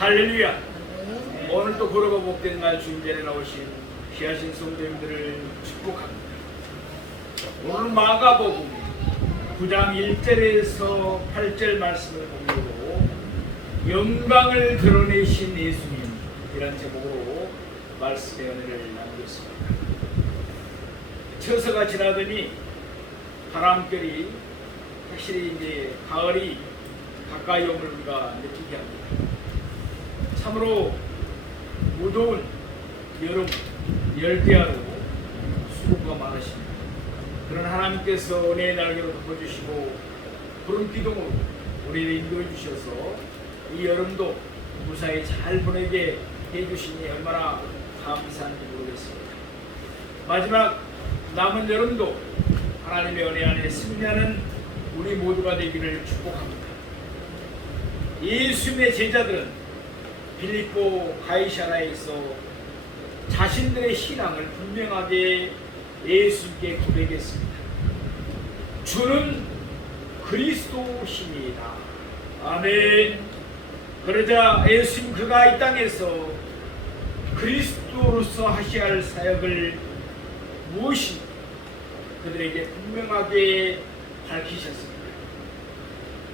할렐루야. 오늘도 걸어가 복된 날 주임전에 나오신 귀하신 성도님들을 축복합니다. 오늘 마가복음 9장 1절에서 8절 말씀을 본으로 영광을 드러내신 예수님이란 제목으로 말씀의 은혜를 나누겠습니다. 처서가 지나더니 바람결이 확실히 이제 가을이 가까이 옴을 우리가 느끼게 합니다. 참으로 무더운 여름 열대야로 수고가 많으십니다. 그런 하나님께서 은혜의 날개로 덮어주시고 구름 기둥으로 우리를 인도해 주셔서 이 여름도 무사히 잘 보내게 해주시니 얼마나 감사한지 모르겠습니다. 마지막 남은 여름도 하나님의 은혜 안에 승리하는 우리 모두가 되기를 축복합니다. 예수님의 제자들은 빌립보 가이사라에서 자신들의 신앙을 분명하게 예수님께 고백했습니다. 주는 그리스도시니이다. 아멘. 그러자 예수님 그가 이 땅에서 그리스도로서 하셔야 할 사역을 무엇인지 그들에게 분명하게 밝히셨습니다.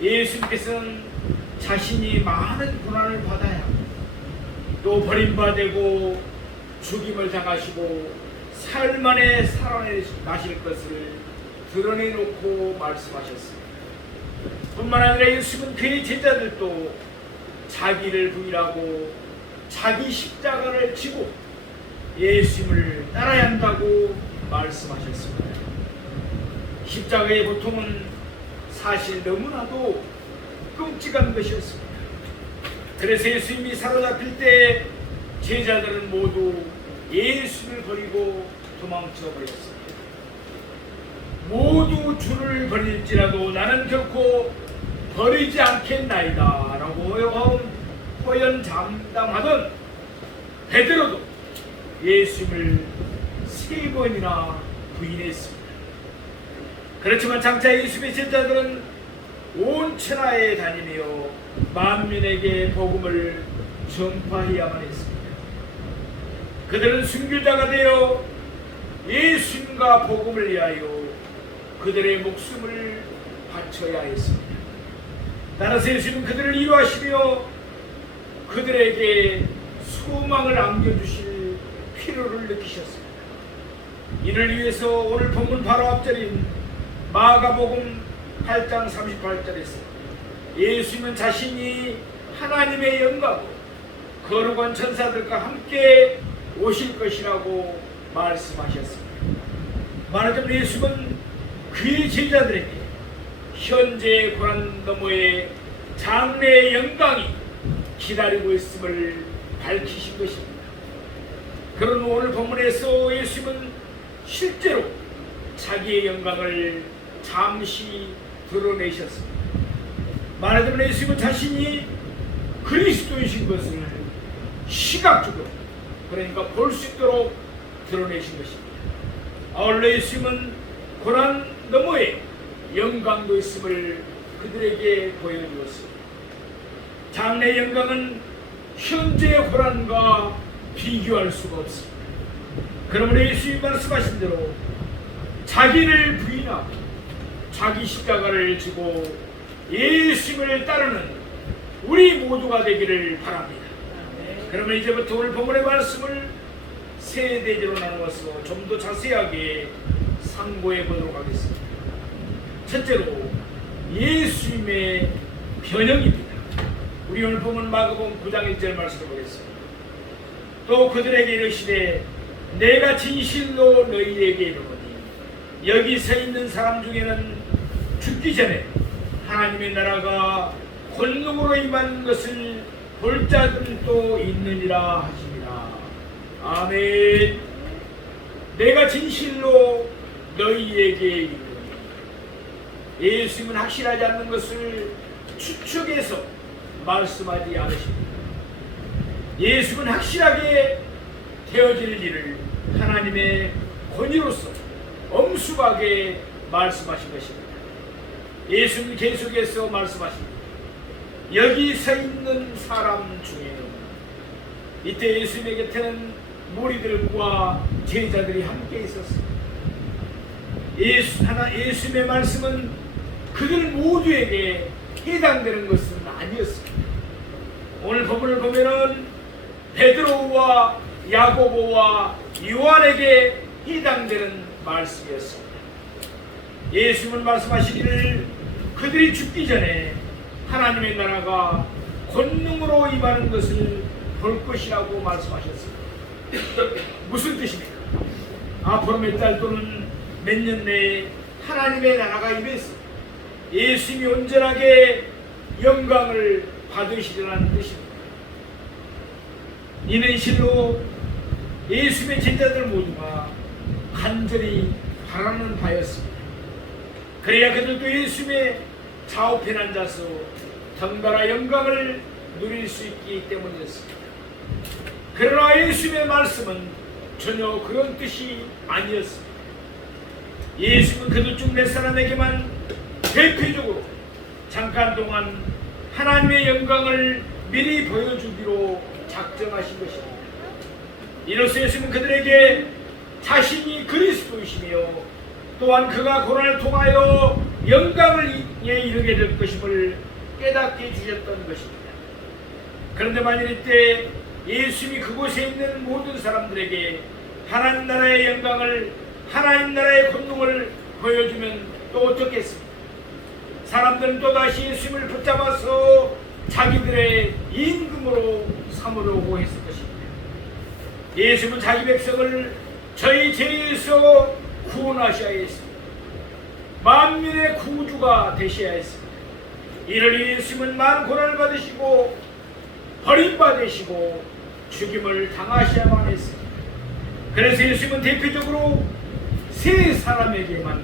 예수님께서는 자신이 많은 고난을 받아야 또 버림받고 죽임을 당하시고 사흘 만에 살아나실 것을 드러내놓고 말씀하셨습니다. 뿐만 아니라 예수님은 그의 제자들도 자기를 부인하고 자기 십자가를 지고 예수님을 따라야 한다고 말씀하셨습니다. 십자가의 고통은 사실 너무나도 끔찍한 것이었습니다. 그래서 예수님이 사로잡힐 때 제자들은 모두 예수를 버리고 도망쳐 버렸습니다. 모두 주를 버릴지라도 나는 결코 버리지 않겠나이다 라고 호연장담하던 베드로도 예수님을 3번이나 부인했습니다. 그렇지만 장차 예수님의 제자들은 온 천하에 다니며 만민에게 복음을 전파해야만 했습니다. 그들은 순교자가 되어 예수님과 복음을 위하여 그들의 목숨을 바쳐야 했습니다. 따라서 예수님은 그들을 이루하시며 그들에게 소망을 안겨주실 필요를 느끼셨습니다. 이를 위해서 오늘 본문 바로 앞절인 마가복음 8장 38절에서 예수님은 자신이 하나님의 영광으로 거룩한 천사들과 함께 오실 것이라고 말씀하셨습니다. 말하자면 예수님은 그의 제자들에게 현재의 고난 너머의 장래의 영광이 기다리고 있음을 밝히신 것입니다. 그런 오늘 본문에서 예수님은 실제로 자기의 영광을 잠시 드러내셨습니다. 말하자면 예수님은 자신이 그리스도이신 것을 시각적으로 그러니까 볼 수 있도록 드러내신 것입니다. 아울러 예수님은 고난 너머에 영광도 있음을 그들에게 보여주었습니다. 장래의 영광은 현재의 고난과 비교할 수가 없습니다. 그러므로 예수님이 말씀하신 대로 자기를 부인하고 자기 십자가를 지고 예수님을 따르는 우리 모두가 되기를 바랍니다. 그러면 이제부터 오늘 본문의 말씀을 세 대제로 나누어서 좀 더 자세하게 상고해 보도록 하겠습니다. 첫째로 예수님의 변형입니다. 우리 오늘 본문 마가복음 9장 1절 말씀을 보겠습니다. 또 그들에게 이르시되 내가 진실로 너희에게 이르노니 여기 서 있는 사람 중에는 죽기 전에 하나님의 나라가 권능으로 임한 것을 볼 자들은 또 있느니라 하시니라. 아멘. 내가 진실로 너희에게 이르노니 예수님은 확실하지 않는 것을 추측해서 말씀하지 않으십니다. 예수님은 확실하게 되어질 일을 하나님의 권위로서 엄숙하게 말씀하신 것입니다. 예수님 계속해서 말씀하십니다. 여기 서 있는 사람 중에 이때 예수님의 곁에는 무리들과 제자들이 함께 있었습니다. 예수님의 말씀은 그들 모두에게 해당되는 것은 아니었습니다. 오늘 본문을 보면은 베드로와 야고보와 요한에게 해당되는 말씀이었습니다. 예수님은 말씀하시기를 그들이 죽기 전에 하나님의 나라가 권능으로 임하는 것을 볼 것이라고 말씀하셨습니다. 무슨 뜻입니까? 앞으로 몇 달 또는 몇 년 내에 하나님의 나라가 임해서 예수님이 온전하게 영광을 받으시리라는 뜻입니다. 이는 실로 예수님의 제자들 모두가 간절히 바라는 바였습니다. 그래야 그들도 예수님의 좌우편에 앉아서 덩달아 영광을 누릴 수 있기 때문이었습니다. 그러나 예수님의 말씀은 전혀 그런 뜻이 아니었습니다. 예수님은 그들 중 몇 사람에게만 대표적으로 잠깐 동안 하나님의 영광을 미리 보여주기로 작정하신 것입니다. 이로써 예수님은 그들에게 자신이 그리스도이시며 또한 그가 고난을 통하여 영광을 이르게 될 것임을 깨닫게 해주셨던 것입니다. 그런데 만일 이때 예수님이 그곳에 있는 모든 사람들에게 하나님 나라의 영광을, 하나님 나라의 권능을 보여주면 또 어떻겠습니까? 사람들은 또다시 예수님을 붙잡아서 자기들의 임금으로 삼으려고 했을 것입니다. 예수님은 자기 백성을 저희 죄에서 구원하셔야 했습니다. 만민의 구주가 되셔야 했습니다. 이를 위해 예수님은 많은 고난을 받으시고 버림받으시고 죽임을 당하셔야만 했습니다. 그래서 예수님은 대표적으로 세 사람에게만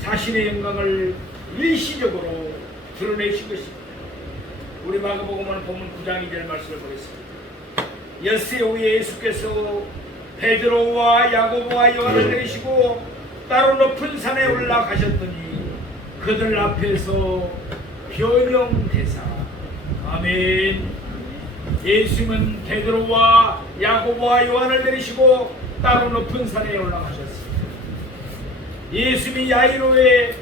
자신의 영광을 일시적으로 드러내신 것입니다. 우리 마가복음 본문 9장 2절 말씀을 보겠습니다. 엿새 오후에 예수께서 베드로와 야고보와 요한을 내리시고 따로 높은 산에 올라가셨더니 그들 앞에서 변형되사. 아멘. 예수님은 베드로와 야고보와 요한을 내리시고 따로 높은 산에 올라가셨습니다. 예수님이 야이로의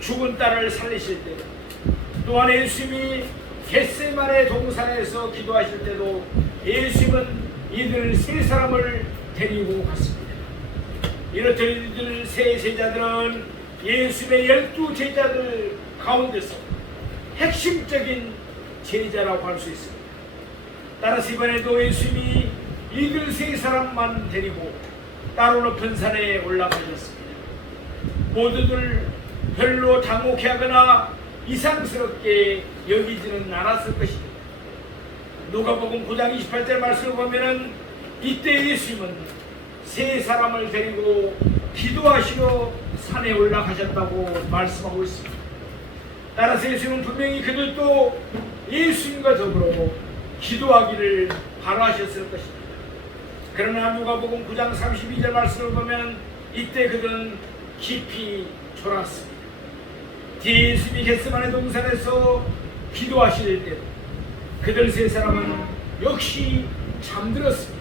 죽은 딸을 살리실 때, 또한 예수님이 겟세마네 동산에서 기도하실 때도 예수님은 이들 세 사람을 데리고 갔습니다. 이렇듯 이들 세 제자들은 예수님의 12 제자들 가운데서 핵심적인 제자라고 할 수 있습니다. 따라서 이번에도 예수님이 이들 세 사람만 데리고 따로 높은 산에 올라가셨습니다. 모두들 별로 당혹해하거나 이상스럽게 여기지는 않았을 것입니다. 누가복음 9장 28절 말씀을 보면은 이때 예수님은 세 사람을 데리고 기도하시러 산에 올라가셨다고 말씀하고 있습니다. 따라서 예수님은 분명히 그들도 예수님과 더불어 기도하기를 바라셨을 것입니다. 그러나 누가복음 9장 32절 말씀을 보면 이때 그들은 깊이 졸았습니다. 뒤에 예수님이 겟세마네 동산에서 기도하실 때 그들 세 사람은 역시 잠들었습니다.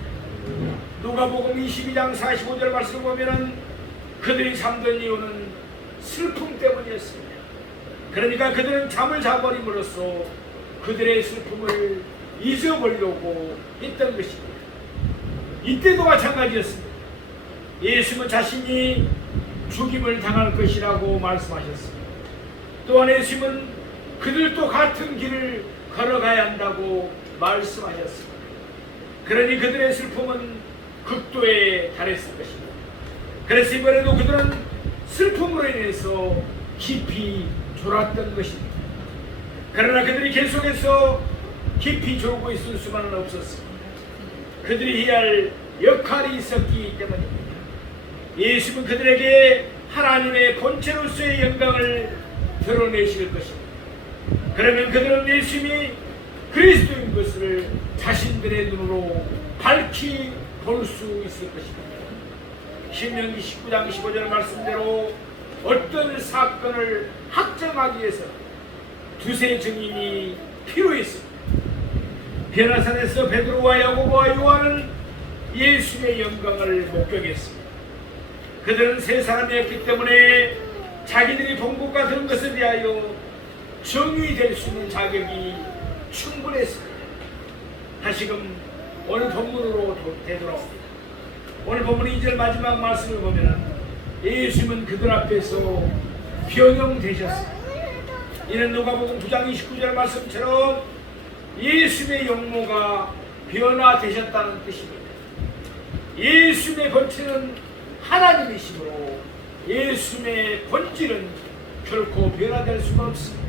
누가복음 22장 45절 말씀을 보면 그들이 잠든 이유는 슬픔 때문이었습니다. 그러니까 그들은 잠을 자버림으로써 그들의 슬픔을 잊어버리려고 했던 것입니다. 이때도 마찬가지였습니다. 예수님은 자신이 죽임을 당할 것이라고 말씀하셨습니다. 또한 예수님은 그들도 같은 길을 걸어가야 한다고 말씀하셨습니다. 그러니 그들의 슬픔은 극도에 달했을 것입니다. 그래서 이번에도 그들은 슬픔으로 인해서 깊이 졸았던 것입니다. 그러나 그들이 계속해서 깊이 졸고 있을 수만은 없었습니다. 그들이 해야 할 역할이 있었기 때문입니다. 예수님은 그들에게 하나님의 본체로서의 영광을 드러내실 것입니다. 그러면 그들은 예수님이 그리스도인 것을 자신들의 눈으로 밝히 볼 수 있을 것입니다. 신명기 19장 15절 말씀대로 어떤 사건을 확정하기 위해서 두세 증인이 필요했습니다. 변화산에서 베드로와 야고보와 요한은 예수의 영광을 목격했습니다. 그들은 세 사람이었기 때문에 자기들이 본 것과 들은 것에 대하여 정의 될 수 있는 자격이 충분했습니다. 다시금 오늘 본문으로 되돌아옵니다. 오늘 본문 2절 마지막 말씀을 보면 예수님은 그들 앞에서 변형되셨습니다. 이는 누가복음 9장 29절 말씀처럼 예수님의 용모가 변화되셨다는 뜻입니다. 예수님의 본체는 하나님이시므로 예수님의 본질은 결코 변화될 수가 없습니다.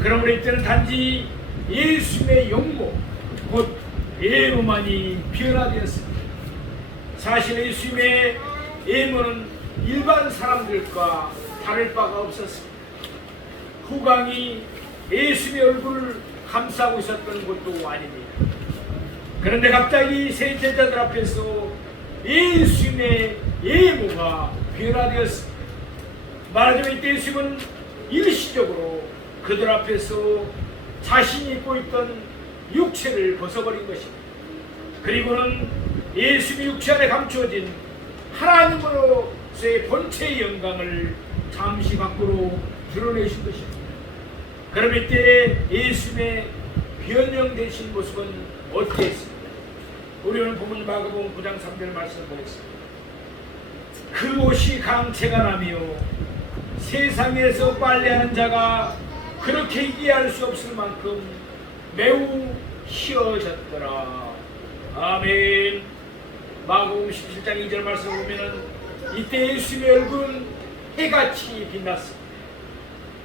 그러므로 이때는 단지 예수님의 용모 곧 예모만이 변화되었습니다. 사실 예수님의 예모는 일반 사람들과 다를 바가 없었습니다. 후광이 예수님의 얼굴을 감싸고 있었던 것도 아닙니다. 그런데 갑자기 세 제자들 앞에서 예수님의 예모가 변화되었습니다. 말하자면 이때 예수님은 일시적으로 그들 앞에서 자신이 입고 있던 육체를 벗어버린 것입니다. 그리고는 예수님의 육체 안에 감추어진 하나님으로서의 본체의 영광을 잠시 밖으로 드러내신 것입니다. 그럼 이때 예수님의 변형되신 모습은 어땠습니까? 우리 오늘 본문 마가복음 9장 3절 말씀을 보겠습니다. 그 옷이 강체가 나며 세상에서 빨래하는 자가 그렇게 이해할 수 없을 만큼 매우 희어졌더라. 아멘. 마가복음 17장 2절 말씀을 보면은 이때 예수님의 얼굴은 해같이 빛났습니다.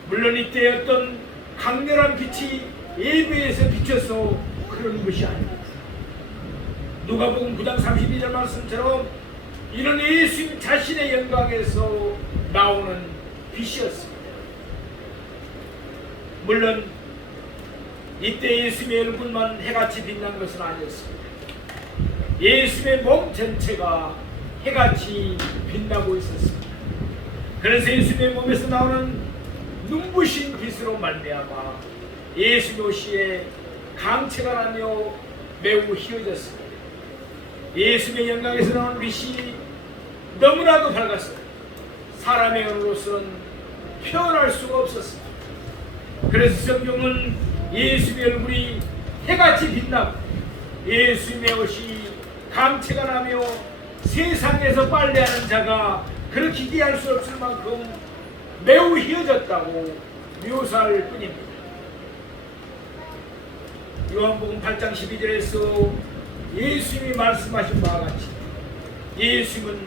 물론 이때 어떤 강렬한 빛이 예배에서 비춰서 그런 것이 아닙니다. 누가복음 9장 32절 말씀처럼 이는 예수님 자신의 영광에서 나오는 빛이었습니다. 물론 이때 예수님의 얼굴만 해같이 빛난 것은 아니었습니다. 예수님의 몸 전체가 해같이 빛나고 있었습니다. 그래서 예수님의 몸에서 나오는 눈부신 빛으로 말미암아 예수님 옷이 강체가 나며 매우 희어졌습니다. 예수님의 영광에서 나오는 빛이 너무나도 밝았습니다. 사람의 얼굴로서는 표현할 수가 없었습니다. 그래서 성경은 예수님의 얼굴이 해같이 빛나고 예수님의 옷이 강체가 나며 세상에서 빨래하는 자가 그렇게 이해할 수 없을 만큼 매우 희어졌다고 묘사할 뿐입니다. 요한복음 8장 12절에서 예수님이 말씀하신 바와 같이 예수님은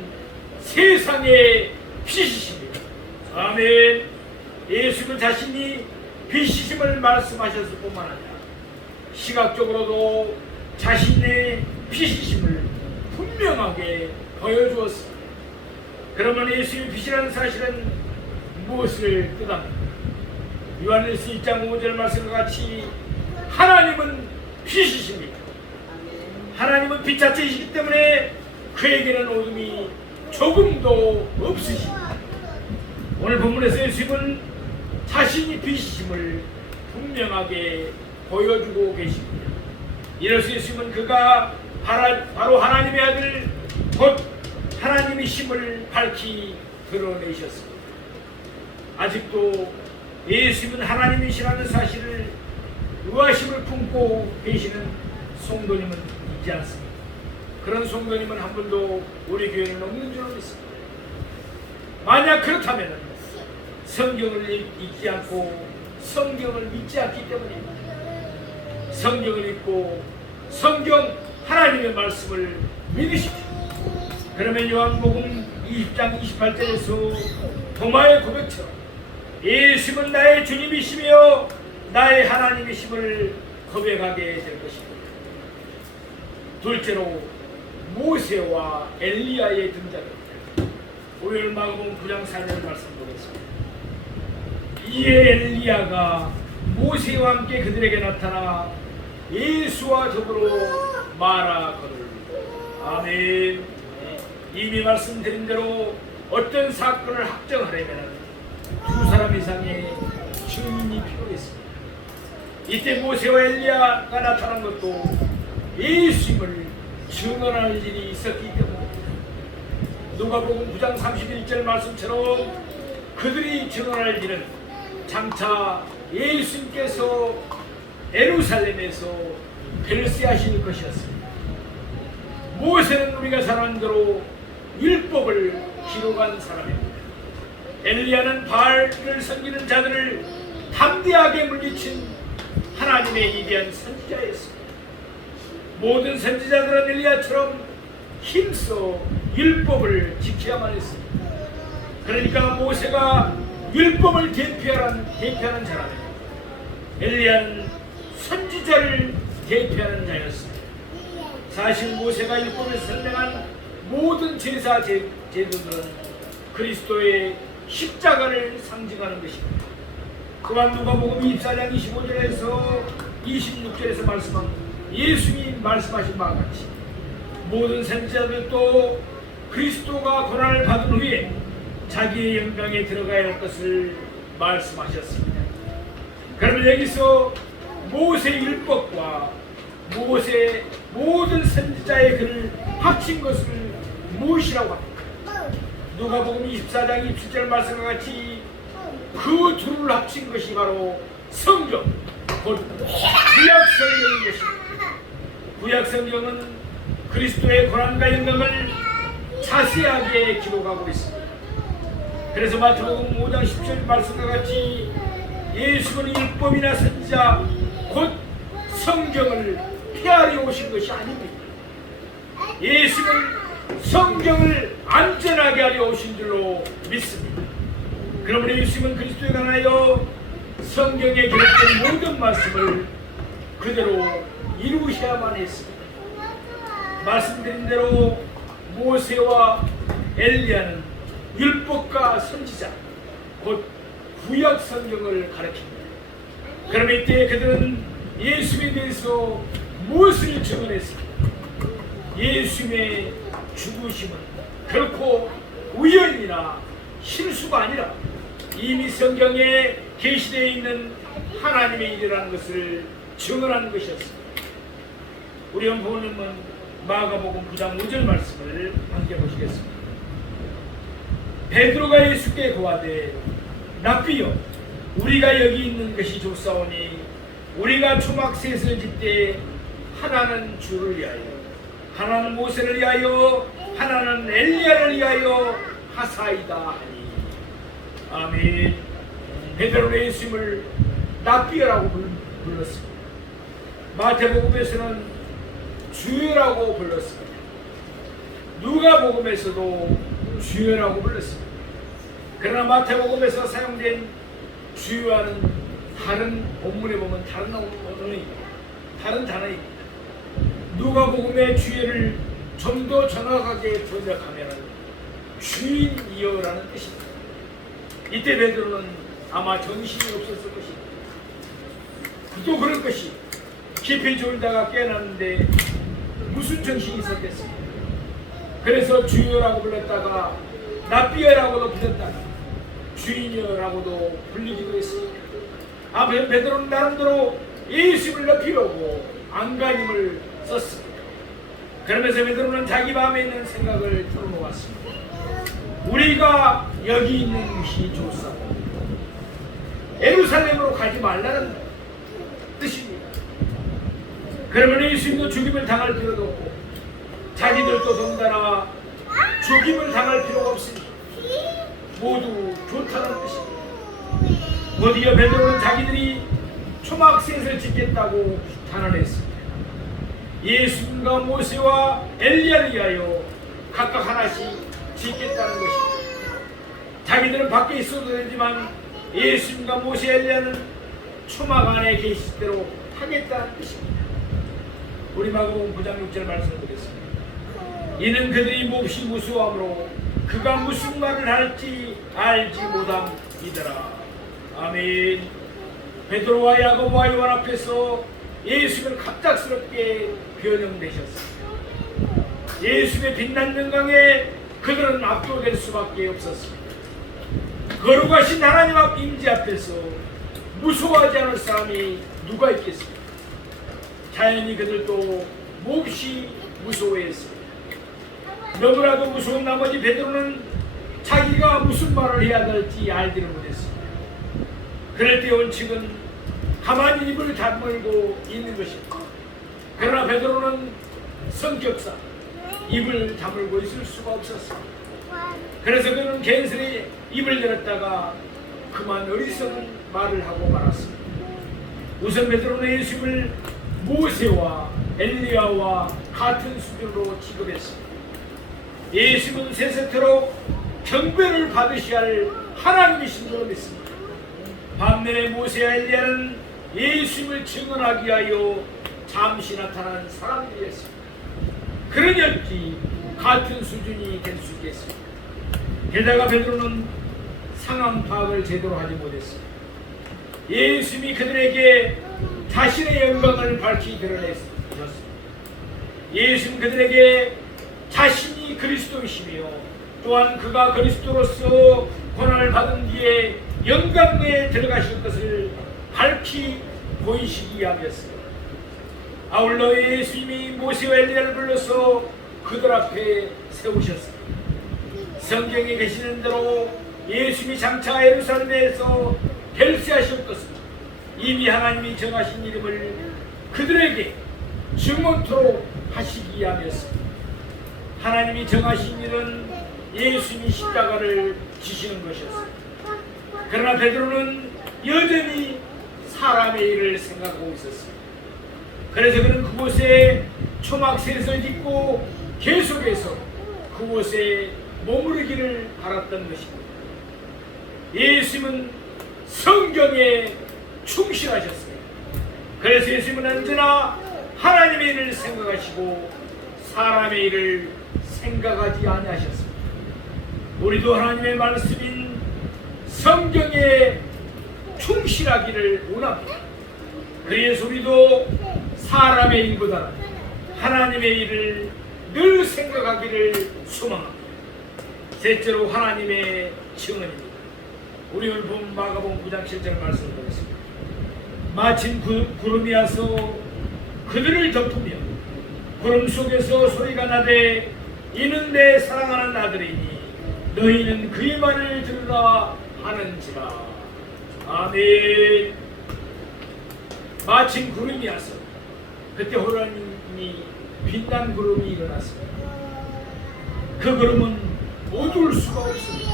세상의 빛이십니다. 아멘. 예수는 자신이 빛이심을 말씀하셨을 뿐만 아니라 시각적으로도 자신의 빛이심을 분명하게 보여주었습니다. 그러면 예수님이 빛이라는 사실은 무엇을 뜻합니까? 요한일서 1장 5절 말씀과 같이 하나님은 빛이십니다. 하나님은 빛 자체이시기 때문에 그에게는 어둠이 조금도 없으십니다. 오늘 본문에서 예수님은 자신이 빛이심을 분명하게 보여주고 계십니다. 이로써 예수님은 그가 바로 하나님의 아들 곧 하나님이심을 밝히 드러내셨습니다. 아직도 예수님은 하나님이시라는 사실을 의아심을 품고 계시는 성도님은 있지 않습니다. 그런 성도님은 한 분도 우리 교회는 없는 줄 믿습니다. 만약 그렇다면 성경을 읽지 않고 성경을 믿지 않기 때문입니다. 성경을 읽고 성경 하나님의 말씀을 믿으십시오. 그러면 요한복음 20장 28절에서 도마의 고백처럼 예수님은 나의 주님이시며 나의 하나님이심을 고백하게 될 것입니다. 둘째로 모세와 엘리야의 등장입니다. 오늘 마가복음 9장 4절 말씀 보겠습니다. 이에 엘리야가 모세와 함께 그들에게 나타나 예수와 더불어 말하거늘. 아멘. 이미 말씀드린 대로 어떤 사건을 확정하려면 두 사람 이상의 증인이 필요했습니다. 이때 모세와 엘리야가 나타난 것도 예수님을 증언할 일이 있었기 때문에 누가복음 9장 31절 말씀처럼 그들이 증언할 일은 장차 예수님께서 예루살렘에서 벨세하실 것이었습니다. 모세는 우리가 잘 아는 대로 율법을 기록한 사람입니다. 엘리야는 바알을 섬기는 자들을 담대하게 물리친 하나님의 위대한 선지자였습니다. 모든 선지자들은 엘리야처럼 힘써 율법을 지켜야만 했습니다. 그러니까 모세가 율법을 대표하는 자라면 엘리야는 선지자를 대표하는 자였습니다. 사실 모세가 율법을 설명한 모든 제도들은 그리스도의 십자가를 상징하는 것입니다. 또한 누가복음 24장 25절에서 26절에서 말씀한 예수님 말씀하신 바와 같이 모든 선지자들도 그리스도가 고난을 받은 후에 자기의 영광에 들어가야 할 것을 말씀하셨습니다. 그러면 여기서 모세 율법과 모세 모든 선지자의 글을 합친 것을 무엇이라고 합니까? 누가복음 24장 27절 말씀과 같이 그 둘을 합친 것이 바로 성경, 곧 구약 성경인 것입니다. 구약 성경은 그리스도의 고난과 영광을 자세하게 기록하고 있습니다. 그래서 마태복음 5장 10절 말씀과 같이 예수는 율법이나 선지자 곧 성경을 헤아려 오신 것이 아닙니다. 예수는 성경을 안전하게 하려 오신 줄로 믿습니다. 그러므로 예수는 그리스도에 관하여 성경에 기록된 모든 말씀을 그대로 이루셔야만 했습니다. 말씀드린 대로 모세와 엘리야는 율법과 선지자 곧 구약 성경을 가르칩니다. 그러면 이때 그들은 예수에 대해서 무엇을 증언했습니까? 예수님의 죽으심은 결코 우연이나 실수가 아니라 이미 성경에 계시되어 있는 하나님의 일이라는 것을 증언하는 것이었습니다. 우리 부모님은 마가복음 9장 5절 말씀을 함께 보시겠습니다. 베드로가 예수께 고하되 랍비여 우리가 여기 있는 것이 좋사오니 우리가 초막셋을 짓되 하나는 주를 위하여 하나는 모세를 위하여 하나는 엘리야를 위하여 하사이다 하니 아멘. 베드로는 예수님을 랍비여라고 불렀습니다. 마태복음에서는 주여라고 불렀습니다. 누가복음에서도 주여라고 불렀습니다. 그러나 마태복음에서 사용된 주여와는 다른 본문에 보면 다른 언어입니다. 다른 단어입니다. 누가복음의 주여를 좀 더 정확하게 번역하면 주인이여라는 뜻입니다. 이때 베드로는 아마 정신이 없었을 것입니다. 또 그럴 것이 깊이 졸다가 깨어났는데 무슨 정신이 있었겠습니까? 그래서 주여라고 불렀다가 랍비여라고도 불렀다가 주인이여라고도 불리기도 했습니다. 베드로는 나름대로 예수님을 높이려고 안간힘을 썼습니다. 그러면서 베드로는 자기 마음에 있는 생각을 털어놓았습니다. 우리가 여기 있는 것이 좋사오니 예루살렘으로 가지 말라는 뜻입니다. 그러면 예수님도 죽임을 당할 필요도 없고 자기들도 더군다나 죽임을 당할 필요가 없으니 모두 좋다는 뜻입니다. 곧이어 베드로는 자기들이 초막셋을 짓겠다고 단언했습니다. 예수님과 모세와 엘리야를 위하여 각각 하나씩 짓겠다는 것입니다. 자기들은 밖에 있어도 되지만 예수님과 모세 엘리야는 초막 안에 계실 대로 하겠다는 뜻입니다. 우리 마가복음 9장 6절 말씀을 드리겠습니다. 이는 그들이 몹시 무수함으로 그가 무슨 말을 할지 알지 못함이더라. 아멘. 베드로와 야고보와 요한 앞에서 예수님은 갑작스럽게 변형되셨습니다. 예수님의 빛난 영광에 그들은 압도될 수밖에 없었습니다. 거룩하신 하나님 앞 임재 앞에서 무서워하지 않을 사람이 누가 있겠습니까? 자연히 그들도 몹시 무서워했습니다. 너무나도 무서운 나머지 베드로는 자기가 무슨 말을 해야 될지 알지를 못했습니다. 그럴 때 원칙은 가만히 입을 다물고 있는 것입니다. 그러나 베드로는 성격상 입을 다물고 있을 수가 없었습니다. 그래서 그는 괜스레 입을 열었다가 그만 어리석은 말을 하고 말았습니다. 우선 베드로는 예수님을 모세와 엘리야와 같은 수준으로 취급했습니다. 예수님은 세세토록 경배를 받으셔야 할 하나님이신 줄 믿습니다. 반면에 모세와 엘리야는 예수님을 증언하기 위하여 잠시 나타난 사람들이었습니다. 그러니 같은 수준이 될 수 있겠습니다. 게다가 베드로는 상황 파악을 제대로 하지 못했습니다. 예수님이 그들에게 자신의 영광을 밝히 드러내셨습니다. 예수님 그들에게 자신이 그리스도이시며 또한 그가 그리스도로서 고난을 받은 뒤에 영광에 들어가실 것을 밝히 보이시기 위함이었습니다. 아울러 예수님이 모세와 엘리야를 불러서 그들 앞에 세우셨습니다. 성경에 계시는 대로 예수님이 장차 예루살렘에서 결세하실 것은 이미 하나님이 정하신 이름을 그들에게 증언토록 하시기 위함이었습니다. 하나님이 정하신 일은 예수님이 십자가를 지시는 것이었습니다. 그러나 베드로는 여전히 사람의 일을 생각하고 있었습니다. 그래서 그는 그곳에 초막셋을 짓고 계속해서 그곳에 머무르기를 바랐던 것입니다. 예수님은 성경에 충실하셨습니다. 그래서 예수님은 언제나 하나님의 일을 생각하시고 사람의 일을 생각하지 아니하셨습니다. 우리도 하나님의 말씀인 성경에 충실하기를 원합니다. 그래서 우리도 사람의 일보다 하나님의 일을 늘 생각하기를 소망합니다. 셋째로 하나님의 증언입니다. 우리 오늘 본 마가복음 9장 7절 말씀을 보겠습니다. 마침 구름이 와서 그들을 덮으며 구름 속에서 소리가 나되 이는 내 사랑하는 아들이니 너희는 그의 말을 들으라 하는지라. 아멘. 마침 구름이 와서 그때 호란이 빛난 구름이 일어났습니다. 그 구름은 어두울 수가 없습니다.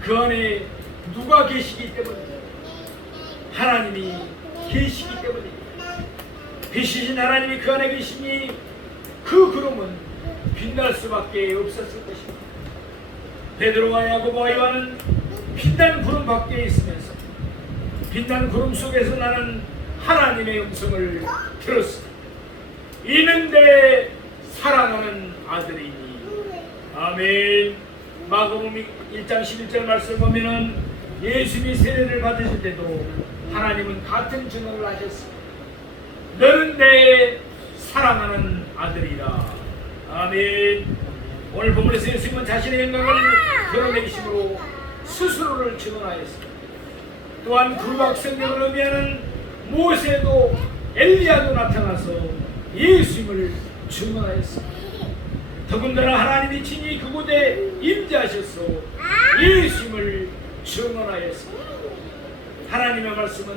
그 안에 누가 계시기 때문입니다. 하나님이 계시기 때문입니다. 빛이신 하나님이 그 안에 계시니 그 구름은 빛날 수밖에 없었을 것입니다. 베드로와 야고보와 요한은 빛난 구름 밖에 있으면서 빛난 구름 속에서 나는 하나님의 음성을 들었습니다. 이는 내 사랑하는 아들이니. 아멘. 마가복음 1장 11절 말씀 보면은 예수님이 세례를 받으실 때도 하나님은 같은 증언을 하셨습니다. 너는 내 사랑하는 아들이라. 아멘. 오늘 본문에서 예수님은 자신의 영광을 드러내심으로 스스로를 증언하였습니다. 또한 구약 성경을 의미하는 모세도 엘리야도 나타나서 예수님을 증언하였습니다. 더군다나 하나님이 친히 그곳에 임재하셔서 예수님을 증언하였습니다. 하나님의 말씀은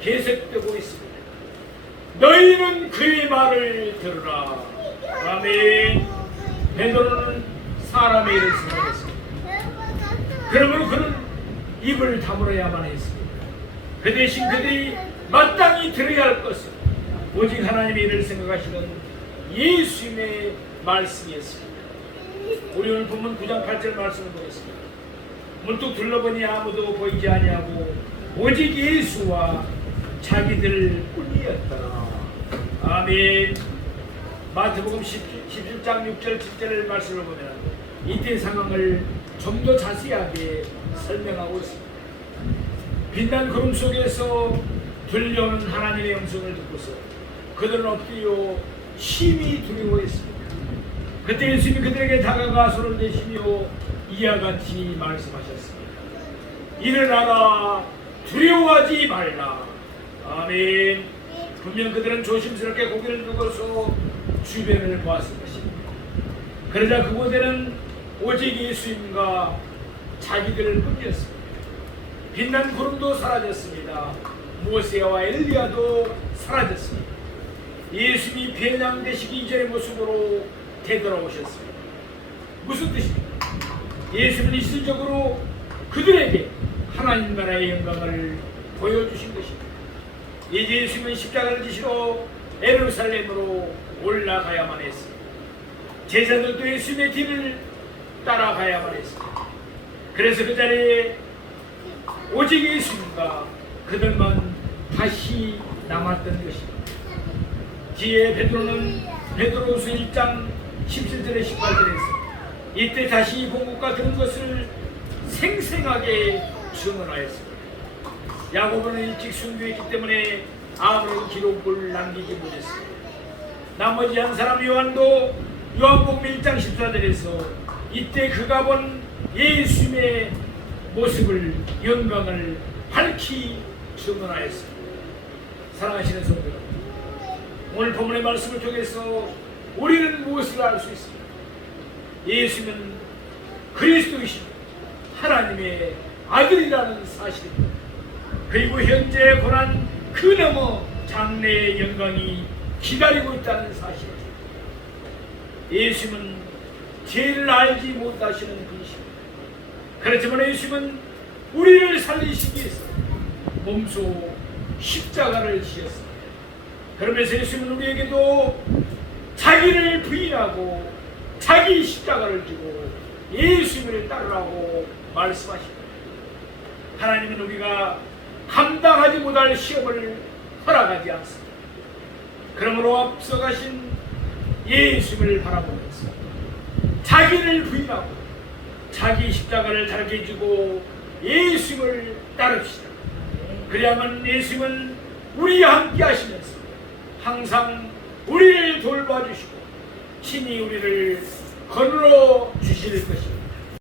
계속되고 있습니다. 너희는 그의 말을 들으라. 아멘. 베드로는 사람의 일을 생각했습니다. 그러므로 그는 입을 다물어야만 했습니다. 그 대신 그들이 마땅히 들어야 할 것은 오직 하나님의 일을 생각하시는 예수님의 말씀이었습니다. 우리 오늘 본문 9장 8절 말씀을 보겠습니다. 문득 둘러보니 아무도 보이지 아니하고 오직 예수와 자기들 뿐이었더라. 아멘. 마태복음 17장 6절 7절 말씀을 보면 이때 상황을 좀 더 자세하게 설명하고 있습니다. 빛난 구름 속에서 들려오는 하나님의 음성을 듣고서 그들은 엎드려 심히 두려워했습니다. 그때 예수님이 그들에게 다가가 손을 대시며 이와 같이 말씀하셨습니다. 일어나라, 두려워하지 말라. 아멘. 분명 그들은 조심스럽게 고개를 들고서 주변을 보았을 것입니다. 그러자 그곳에는 오직 예수님과 자기들을 뿐이었습니다. 빛난 구름도 사라졌습니다. 모세와 엘리야도 사라졌습니다. 예수님이 변양되시기 이전의 모습으로 되돌아오셨습니다. 무슨 뜻입니까? 예수님은 일시적으로 그들에게 하나님 나라의 영광을 보여주신 것입니다. 이제 예수님은 십자가를 지시러 예루살렘으로 올라가야만 했습니다. 제자들도 예수님의 뒤를 따라가야만 했습니다. 그래서 그 자리에 오직 예수님과 그들만 다시 남았던 것입니다. 뒤에 베드로후서 1장 17절에 18절에서 이때 다시 본 것과 들은 것을 생생하게 증언하였습니다. 야고보는 일찍 순교했기 때문에 아무런 기록을 남기지 못했습니다. 나머지 한 사람 요한도 요한복음 1장 14절에서 이때 그가 본 예수님의 모습을 영광을 밝히 증언하였습니다. 사랑하시는 성도 여러분, 오늘 본문의 말씀을 통해서 우리는 무엇을 알 수 있습니까? 예수님은 그리스도이신 하나님의 아들이라는 사실입니다. 그리고 현재 고난 그 너머 장래의 영광이 기다리고 있다는 사실입니다. 예수님은 죄를 알지 못하시는 분이십니다. 그렇지만 예수님은 우리를 살리시기 위해서 몸소 십자가를 지었습니다. 그러면서 예수님은 우리에게도 자기를 부인하고 자기 십자가를 지고 예수님을 따르라고 말씀하십니다. 하나님은 우리가 감당하지 못할 시험을 허락하지 않습니다. 그러므로 앞서가신 예수님을 바라보면서 자기를 부인하고 자기 십자가를 달게 지고 예수님을 따릅시다. 그래야만 예수님은 우리와 함께 하시면서 항상 우리를 돌봐주시고 친히 우리를 거느려 주실 것입니다.